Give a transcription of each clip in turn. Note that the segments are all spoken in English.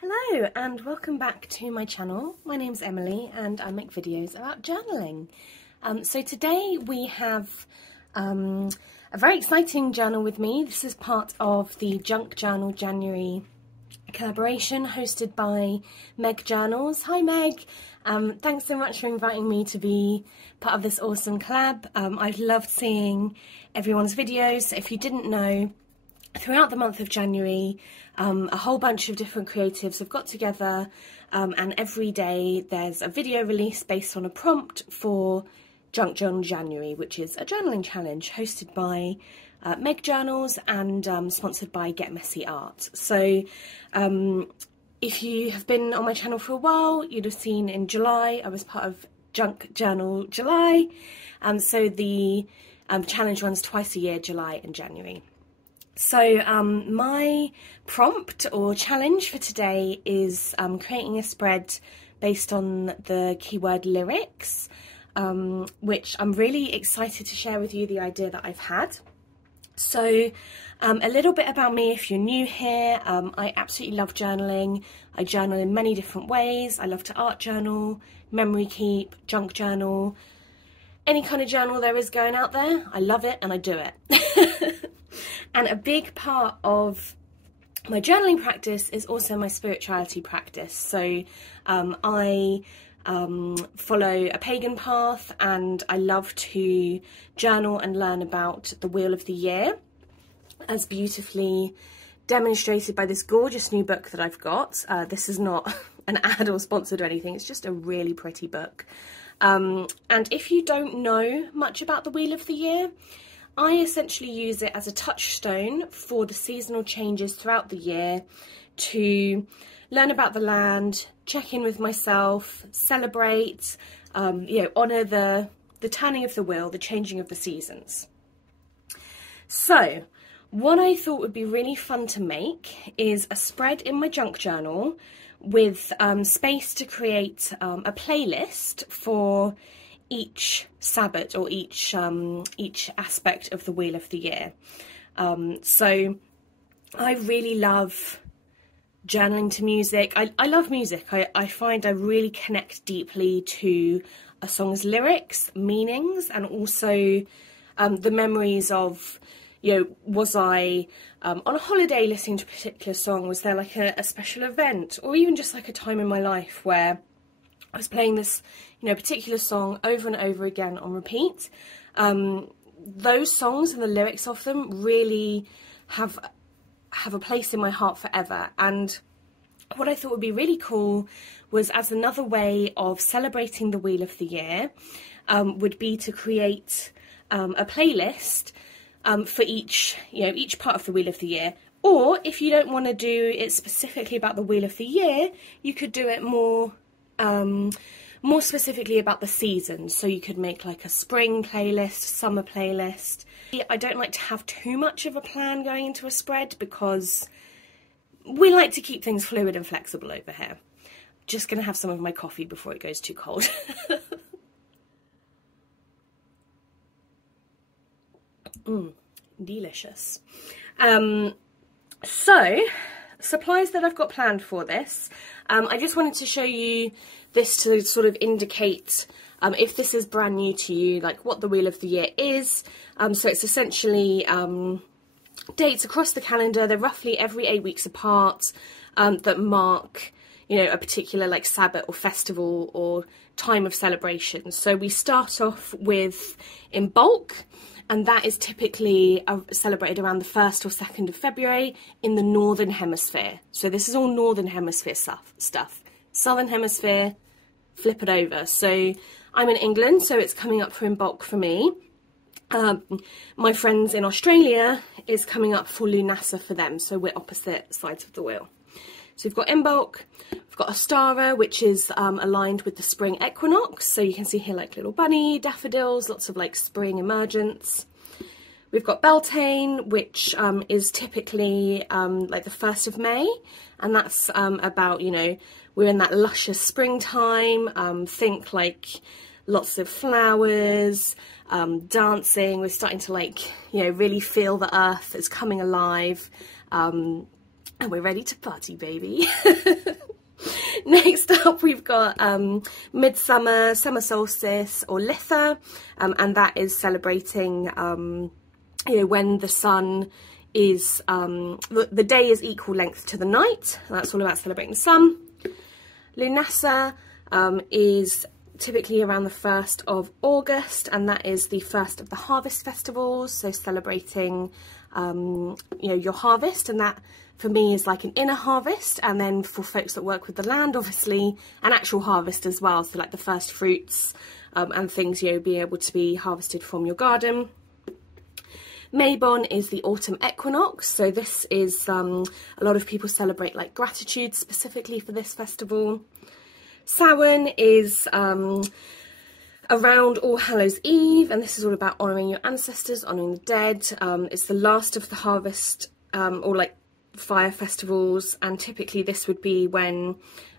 Hello and welcome back to my channel. My name's Emily and I make videos about journaling. So today we have a very exciting journal with me. This is part of the Junk Journal January collaboration hosted by Meg Journals. Hi Meg! Thanks so much for inviting me to be part of this awesome collab. I've loved seeing everyone's videos. So if you didn't know, throughout the month of January, a whole bunch of different creatives have got together and every day there's a video release based on a prompt for Junk Journal January, which is a journaling challenge hosted by Meg Journals and sponsored by Get Messy Art. So if you have been on my channel for a while, you'd have seen in July I was part of Junk Journal July. So the challenge runs twice a year, July and January. So my prompt or challenge for today is creating a spread based on the keyword lyrics, which I'm really excited to share with you the idea that I've had. So a little bit about me if you're new here. I absolutely love journaling. I journal in many different ways. I love to art journal, memory keep, junk journal, any kind of journal there is going out there. I love it and I do it. And a big part of my journaling practice is also my spirituality practice. So I follow a pagan path and I love to journal and learn about the Wheel of the Year, as beautifully demonstrated by this gorgeous new book that I've got. This is not an ad or sponsored or anything, it's just a really pretty book. And if you don't know much about the Wheel of the Year, I essentially use it as a touchstone for the seasonal changes throughout the year to learn about the land, check in with myself, celebrate, honour the turning of the wheel, the changing of the seasons. So what I thought would be really fun to make is a spread in my junk journal with space to create a playlist for each Sabbath or each aspect of the Wheel of the Year. So I really love journaling to music. I love music. I find I really connect deeply to a song's lyrics, meanings, and also the memories of, was I on a holiday listening to a particular song? Was there like a special event, or even just like a time in my life where I was playing this, particular song over and over again on repeat. Those songs and the lyrics of them really have a place in my heart forever. And what I thought would be really cool was, as another way of celebrating the Wheel of the Year, would be to create a playlist for each part of the Wheel of the Year. Or if you don't want to do it specifically about the Wheel of the Year, you could do it more specifically about the seasons. So you could make like a spring playlist, summer playlist. I don't like to have too much of a plan going into a spread because we like to keep things fluid and flexible over here. Just gonna have some of my coffee before it goes too cold. Delicious. So supplies that I've got planned for this. I just wanted to show you this to sort of indicate, if this is brand new to you, like what the Wheel of the Year is. So it's essentially dates across the calendar. They're roughly every 8 weeks apart, that mark, a particular like Sabbath or festival or time of celebration. So we start off with Imbolc, and that is typically celebrated around the 1st or 2nd of February in the Northern Hemisphere. So this is all Northern Hemisphere stuff. Southern Hemisphere, flip it over. So I'm in England, so it's coming up for Imbolc for me. My friends in Australia is coming up for Lughanasadh for them, so we're opposite sides of the wheel. So we've got Imbolc, we've got Ostara, which is aligned with the spring equinox. So you can see here like little bunny, daffodils, lots of like spring emergence. We've got Beltane, which is typically like the 1st of May. And that's about, we're in that luscious springtime. Think like lots of flowers, dancing. We're starting to like, really feel the earth is coming alive. and we're ready to party, baby. Next up, we've got Midsummer, Summer Solstice, or Litha, and that is celebrating, you know, when the sun is, the day is equal length to the night. That's all about celebrating the sun. Lughanasadh is typically around the 1st of August, and that is the first of the harvest festivals, so celebrating, you know, your harvest, and that for me is like an inner harvest, and then for folks that work with the land, obviously an actual harvest as well, so like the first fruits and things, you know, being able to be harvested from your garden. Mabon is the autumn equinox, so this is a lot of people celebrate like gratitude specifically for this festival. Samhain is around All Hallows Eve, and this is all about honouring your ancestors, honouring the dead. It's the last of the harvest or like fire festivals, and typically this would be when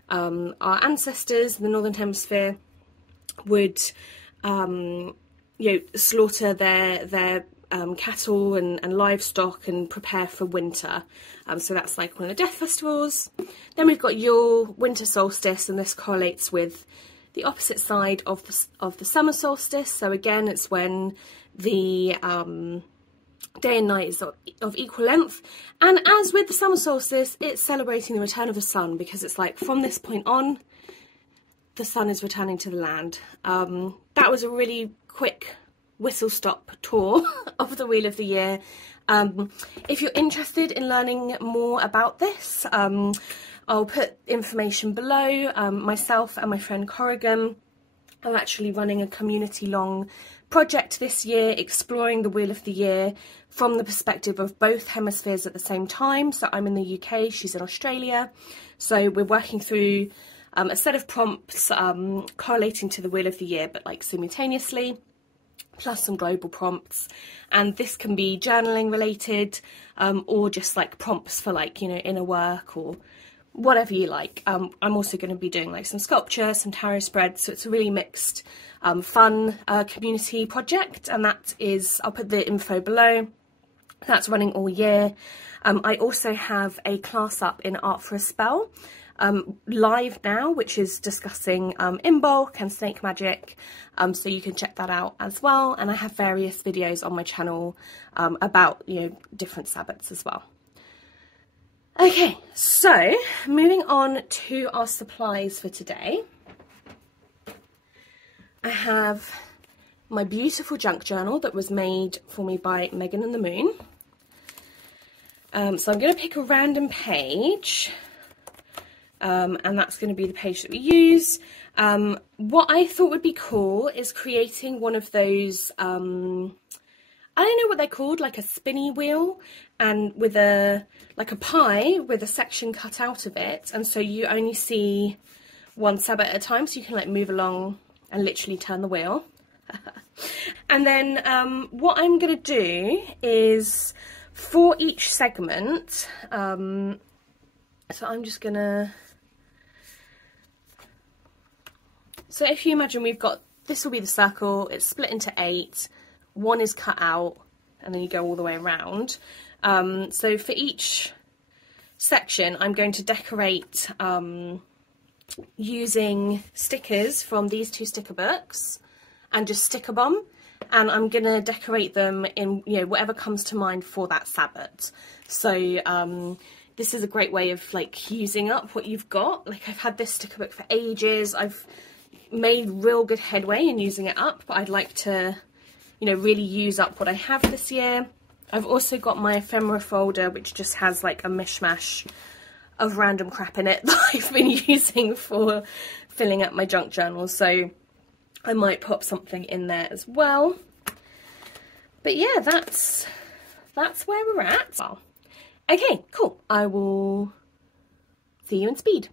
our ancestors in the Northern Hemisphere would you know, slaughter their cattle and livestock and prepare for winter. So that's like one of the death festivals. Then we've got Yule, winter solstice, and this correlates with the opposite side of the summer solstice. So again, it's when the day and night is of equal length, and as with the summer solstice, it's celebrating the return of the sun, because it's like from this point on the sun is returning to the land. That was a really quick whistle stop tour of the Wheel of the Year. If you're interested in learning more about this, I'll put information below. Myself and my friend Corregan are actually running a community-long project this year exploring the Wheel of the Year from the perspective of both hemispheres at the same time. So I'm in the UK, she's in Australia. So we're working through a set of prompts correlating to the Wheel of the Year, but like simultaneously, plus some global prompts. And this can be journaling related, or just like prompts for like, you know, inner work or whatever you like. I'm also going to be doing like some sculpture, some tarot spreads, so it's a really mixed fun community project, and that is, I'll put the info below. That's running all year. I also have a class up in Art for a Spell live now, which is discussing Imbolc and snake magic, so you can check that out as well. And I have various videos on my channel about, you know, different Sabbats as well. Okay, so moving on to our supplies for today. I have my beautiful junk journal that was made for me by Megan and the Moon. So I'm going to pick a random page, and that's going to be the page that we use. What I thought would be cool is creating one of those, I don't know what they're called, like a spinny wheel, and with like a pie with a section cut out of it, and so you only see one Sabbat at a time, so you can like move along and literally turn the wheel. And then what I'm going to do is, for each segment, so I'm just going to, so if you imagine we've got, this will be the circle, it's split into 8, one is cut out, and then you go all the way around. So for each section, I'm going to decorate using stickers from these 2 sticker books and just sticker bomb, and I'm going to decorate them in, you know, whatever comes to mind for that Sabbat. So this is a great way of like using up what you've got. Like, I've had this sticker book for ages, I've made real good headway in using it up, but I'd like to, you know, really use up what I have this year. I've also got my ephemera folder, which just has like a mishmash of random crap in it that I've been using for filling up my junk journal, so I might pop something in there as well. But yeah, that's where we're at. Well, okay, cool. I will see you in speed.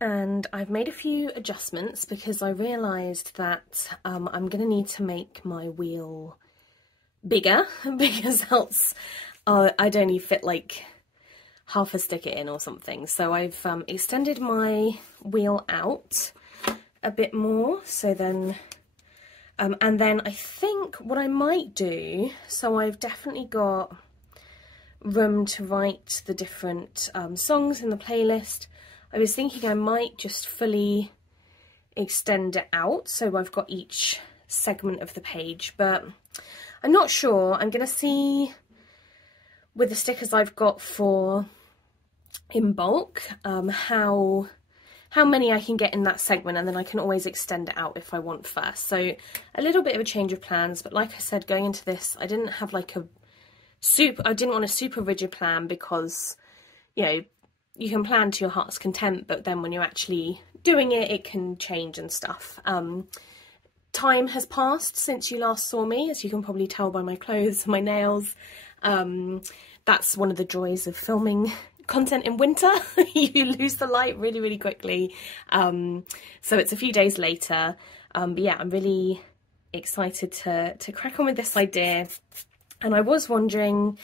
and I've made a few adjustments because I realised that I'm going to need to make my wheel bigger because else I'd only fit like half a sticker in or something. So I've extended my wheel out a bit more, so then and then I think what I might do, so I've definitely got room to write the different songs in the playlist. I was thinking I might just fully extend it out so I've got each segment of the page, but I'm not sure. I'm going to see with the stickers I've got for Imbolc how many I can get in that segment, and then I can always extend it out if I want first. So a little bit of a change of plans, but like I said, going into this I didn't have like I didn't want a super rigid plan because, you know, you can plan to your heart's content, but then when you're actually doing it, it can change and stuff. Time has passed since you last saw me, as you can probably tell by my clothes and my nails. That's one of the joys of filming content in winter. You lose the light really, really quickly. So it's a few days later. But yeah, I'm really excited to crack on with this idea. And I was wondering,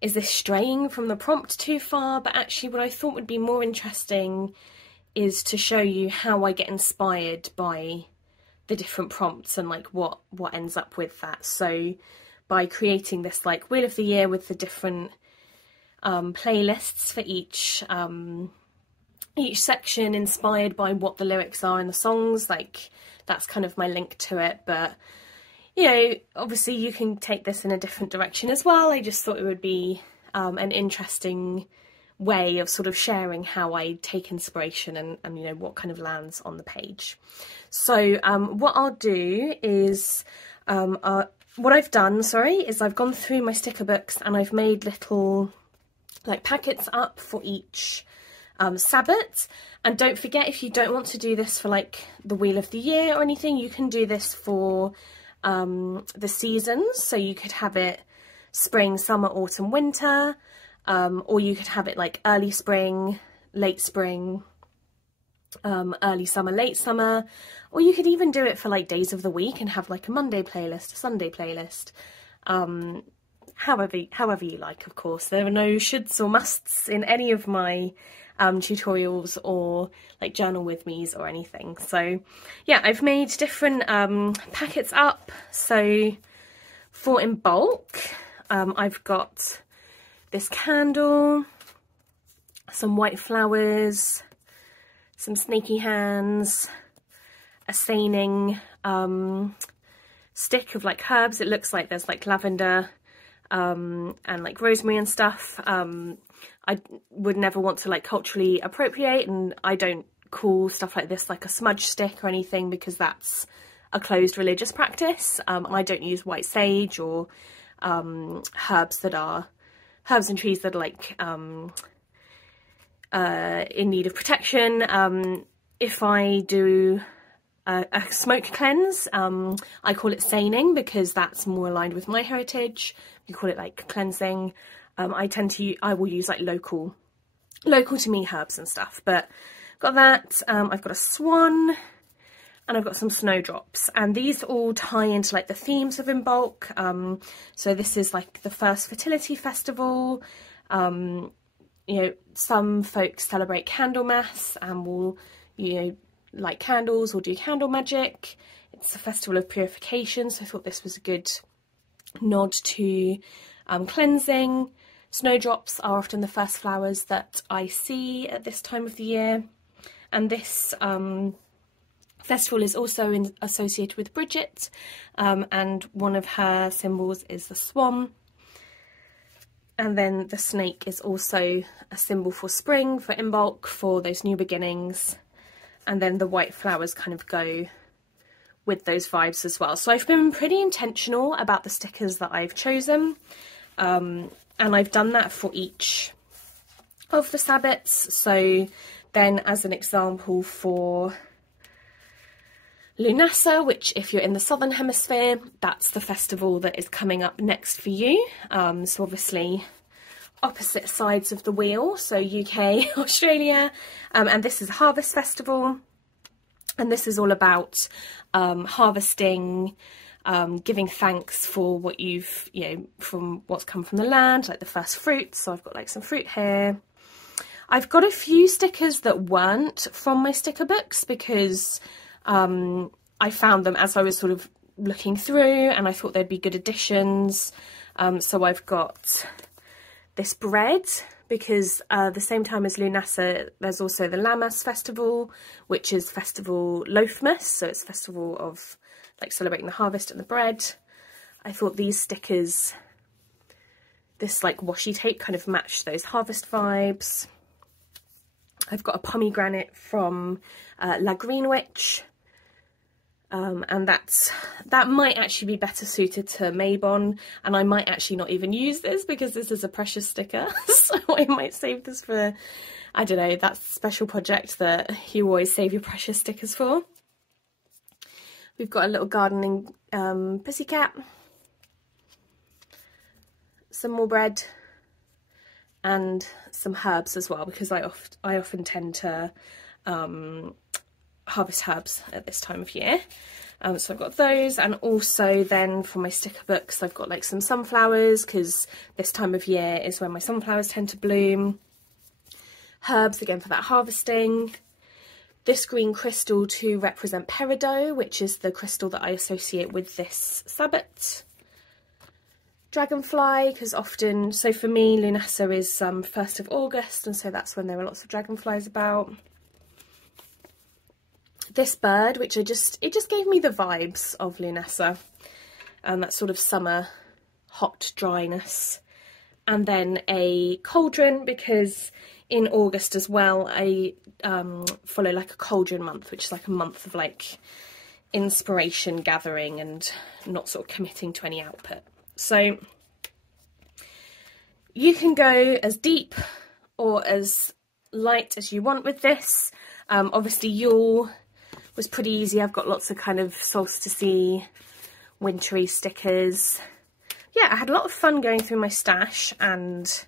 is this straying from the prompt too far? But actually what I thought would be more interesting is to show you how I get inspired by the different prompts and like what ends up with that. So by creating this like Wheel of the Year with the different playlists for each section inspired by what the lyrics are in the songs, like that's kind of my link to it. But you know, obviously you can take this in a different direction as well. I just thought it would be an interesting way of sort of sharing how I take inspiration and you know, what kind of lands on the page. So what I'll do is, what I've done, is I've gone through my sticker books and I've made little like packets up for each Sabbath. And don't forget, if you don't want to do this for like the Wheel of the Year or anything, you can do this for the seasons. So you could have it spring, summer, autumn, winter, or you could have it like early spring, late spring, early summer, late summer, or you could even do it for like days of the week and have like a Monday playlist, a Sunday playlist, however you like. Of course, there are no shoulds or musts in any of my tutorials or like journal with me's or anything. So yeah, I've made different packets up. So for Imbolc, I've got this candle, some white flowers, some snaky hands, a staining stick of like herbs. It looks like there's like lavender and like rosemary and stuff. I would never want to like culturally appropriate, and I don't call stuff like this like a smudge stick or anything because that's a closed religious practice. And I don't use white sage or herbs and trees that are like in need of protection. If I do a smoke cleanse, I call it staining because that's more aligned with my heritage. You call it like cleansing. I will use like local to me herbs and stuff. But got that. I've got a swan, and I've got some snowdrops, and these all tie into like the themes of Imbolc. So this is like the first fertility festival. You know, some folks celebrate Candlemas and will, you know, light candles or do candle magic. It's a festival of purification, so I thought this was a good nod to cleansing. Snowdrops are often the first flowers that I see at this time of the year, and this festival is also associated with Bridget, and one of her symbols is the swan. And then the snake is also a symbol for spring, for Imbolc, for those new beginnings. And then the white flowers kind of go with those vibes as well. So I've been pretty intentional about the stickers that I've chosen. And I've done that for each of the Sabbats. So then as an example for Lughanasadh, which if you're in the southern hemisphere, that's the festival that is coming up next for you. So obviously opposite sides of the wheel, so UK, Australia, and this is a harvest festival, and this is all about harvesting, giving thanks for what you've, from what's come from the land, like the first fruits. So I've got like some fruit here. I've got a few stickers that weren't from my sticker books because I found them as I was sort of looking through, and I thought they'd be good additions. So I've got this bread because the same time as Lughanasadh, there's also the Lammas festival, which is festival Loafmas, so it's festival of like celebrating the harvest and the bread. I thought these stickers, this like washi tape, kind of matched those harvest vibes. I've got a pomegranate from La Greenwich, and that might actually be better suited to Mabon, and I might actually not even use this because this is a precious sticker, so I might save this for, I don't know, that special project that you always save your precious stickers for. We've got a little gardening pussycat, some more bread, and some herbs as well, because I often tend to harvest herbs at this time of year. So I've got those, and also then for my sticker books I've got like some sunflowers, because this time of year is when my sunflowers tend to bloom. Herbs again for that harvesting. This green crystal to represent peridot, which is the crystal that I associate with this Sabbat. Dragonfly, because often, so for me Lughanasadh is 1st of August, and so that's when there are lots of dragonflies about. This bird, which it just gave me the vibes of Lughanasadh, and that sort of summer hot dryness. And then a cauldron, because in August as well I follow like a cauldron month, which is like a month of like inspiration gathering and not sort of committing to any output. So you can go as deep or as light as you want with this. Obviously Yule was pretty easy. I've got lots of kind of solstice-y, wintry stickers. Yeah, I had a lot of fun going through my stash and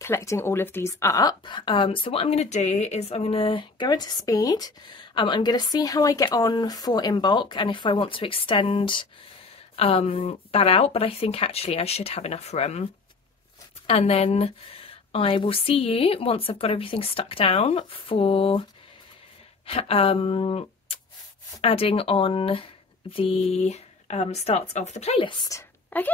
collecting all of these up. So what I'm going to do is I'm going to go into speed. I'm going to see how I get on for Imbolc and if I want to extend that out, but I think actually I should have enough room. And then I will see you once I've got everything stuck down for adding on the start of the playlist. Okay.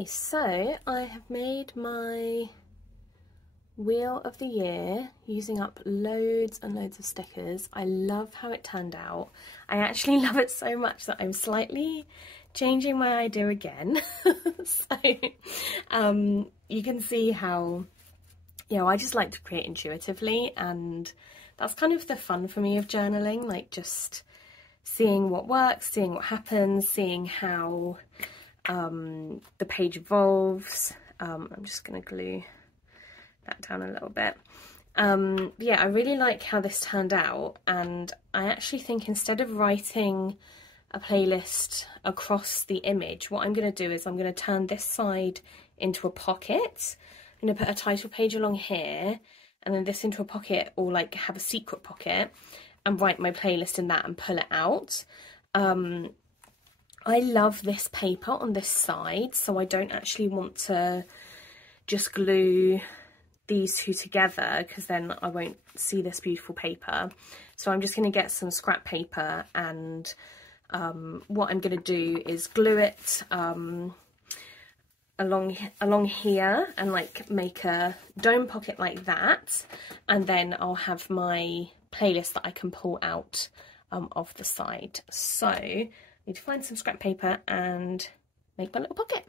Okay, so I have made my wheel of the year using up loads and loads of stickers. I love how it turned out. I actually love it so much that I'm slightly changing my idea again. So you can see how, you know, I just like to create intuitively, and that's kind of the fun for me of journaling, like just seeing what works, seeing what happens, seeing how the page evolves. I'm just going to glue that down a little bit. Yeah, I really like how this turned out, and I actually think instead of writing a playlist across the image, what I'm going to do is I'm going to turn this side into a pocket. I'm going to put a title page along here, and then this into a pocket, or like have a secret pocket, and write my playlist in that and pull it out. I love this paper on this side, so I don't actually want to just glue these two together because then I won't see this beautiful paper. So I'm just going to get some scrap paper, and what I'm going to do is glue it along here and like make a dome pocket like that, and then I'll have my playlist that I can pull out of the side. So I need to find some scrap paper and make my little pocket.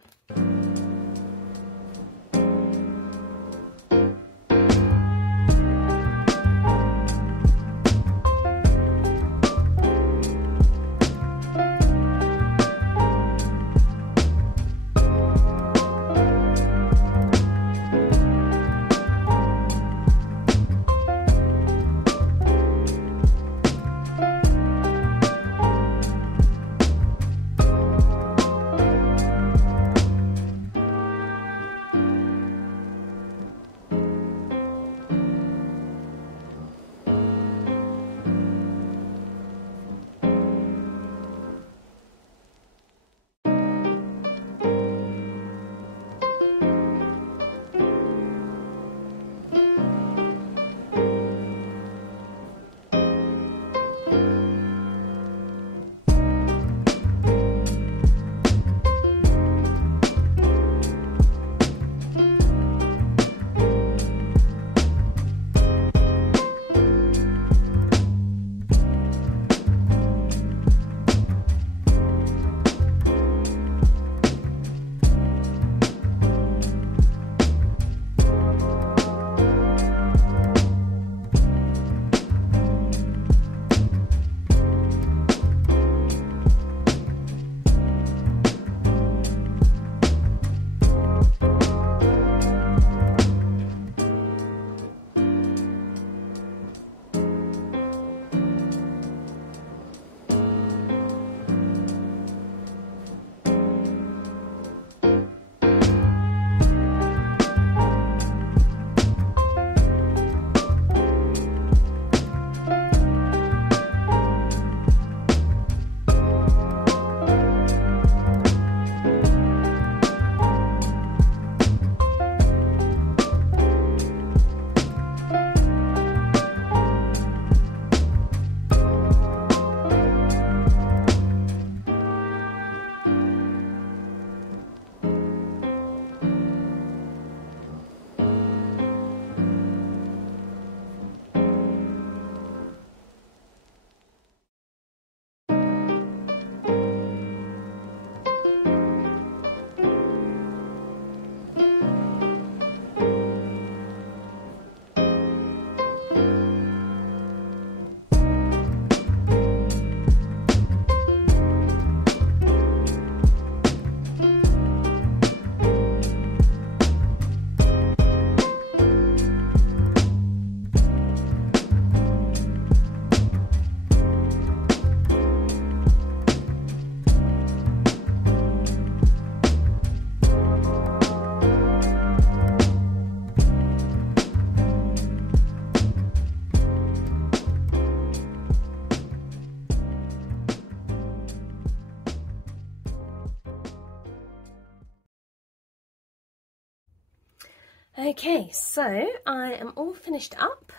Okay, so I am all finished up.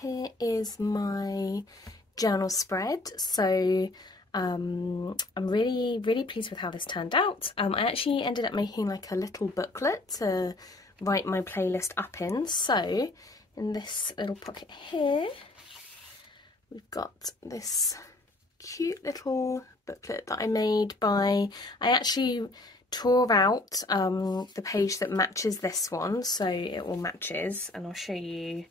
Here is my journal spread. So I'm really pleased with how this turned out. I actually ended up making like a little booklet to write my playlist up in. So in this little pocket here, we've got this cute little booklet that I made I actually tore out the page that matches this one, so it all matches, and I'll show you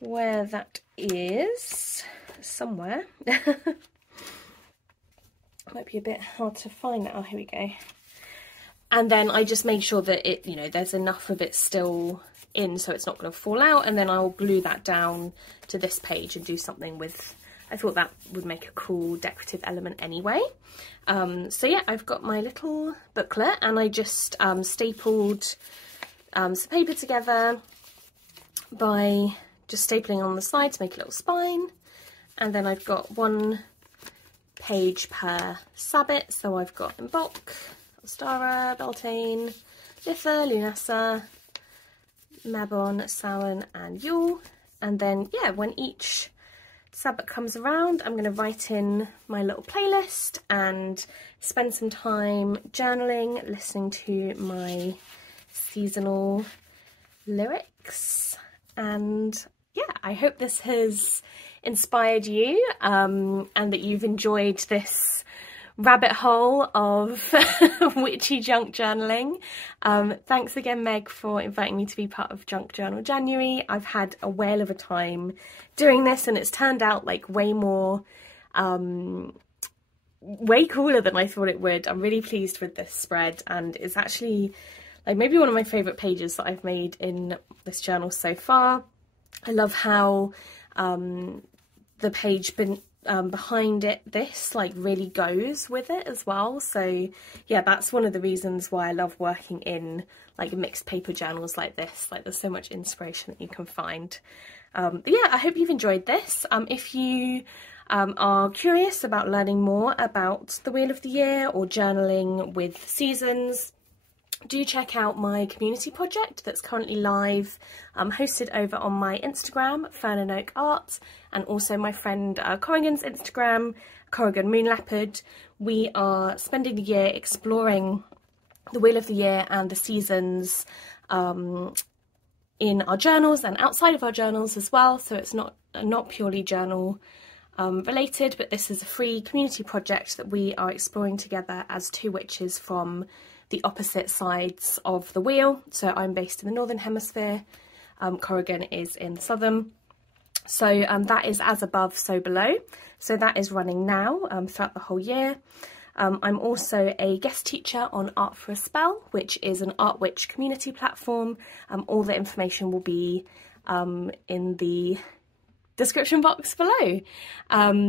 where that is somewhere. Might be a bit hard to find. Oh, here we go. And then I just made sure that it, you know, there's enough of it still in so it's not going to fall out, and then I'll glue that down to this page and do something with, I thought that would make a cool decorative element anyway. So yeah, I've got my little booklet, and I just stapled some paper together by just stapling on the side to make a little spine, and then I've got one page per sabbat, so I've got Imbolc, Ostara, Beltane, Litha, Lughanasadh, Mabon, Samhain and Yule. And then yeah, when each sabbat comes around, I'm going to write in my little playlist and spend some time journaling, listening to my seasonal lyrics. And yeah, I hope this has inspired you and that you've enjoyed this rabbit hole of witchy junk journaling. Thanks again, Meg, for inviting me to be part of Junk Journal January. I've had a whale of a time doing this, and it's turned out like way more, way cooler than I thought it would. I'm really pleased with this spread, and it's actually like maybe one of my favourite pages that I've made in this journal so far. I love how the page behind it, this like really goes with it as well. So yeah, that's one of the reasons why I love working in like mixed paper journals like this. Like there's so much inspiration that you can find. But yeah, I hope you've enjoyed this. If you are curious about learning more about the Wheel of the Year or journaling with seasons, do check out my community project that's currently live, hosted over on my Instagram, FERN and Oak Art, and also my friend Corregan's Instagram, Corregan Moon Leopard. We are spending the year exploring the Wheel of the Year and the seasons in our journals and outside of our journals as well. So it's not purely journal related, but this is a free community project that we are exploring together as two witches from the opposite sides of the wheel. So I'm based in the Northern Hemisphere, Corregan is in the Southern. So that is As Above, So Below. So that is running now throughout the whole year. I'm also a guest teacher on Art for a Spell, which is an Art Witch community platform. All the information will be in the description box below.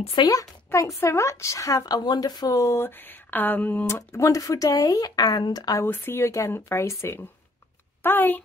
So yeah, thanks so much. Have a wonderful day, and I will see you again very soon. Bye.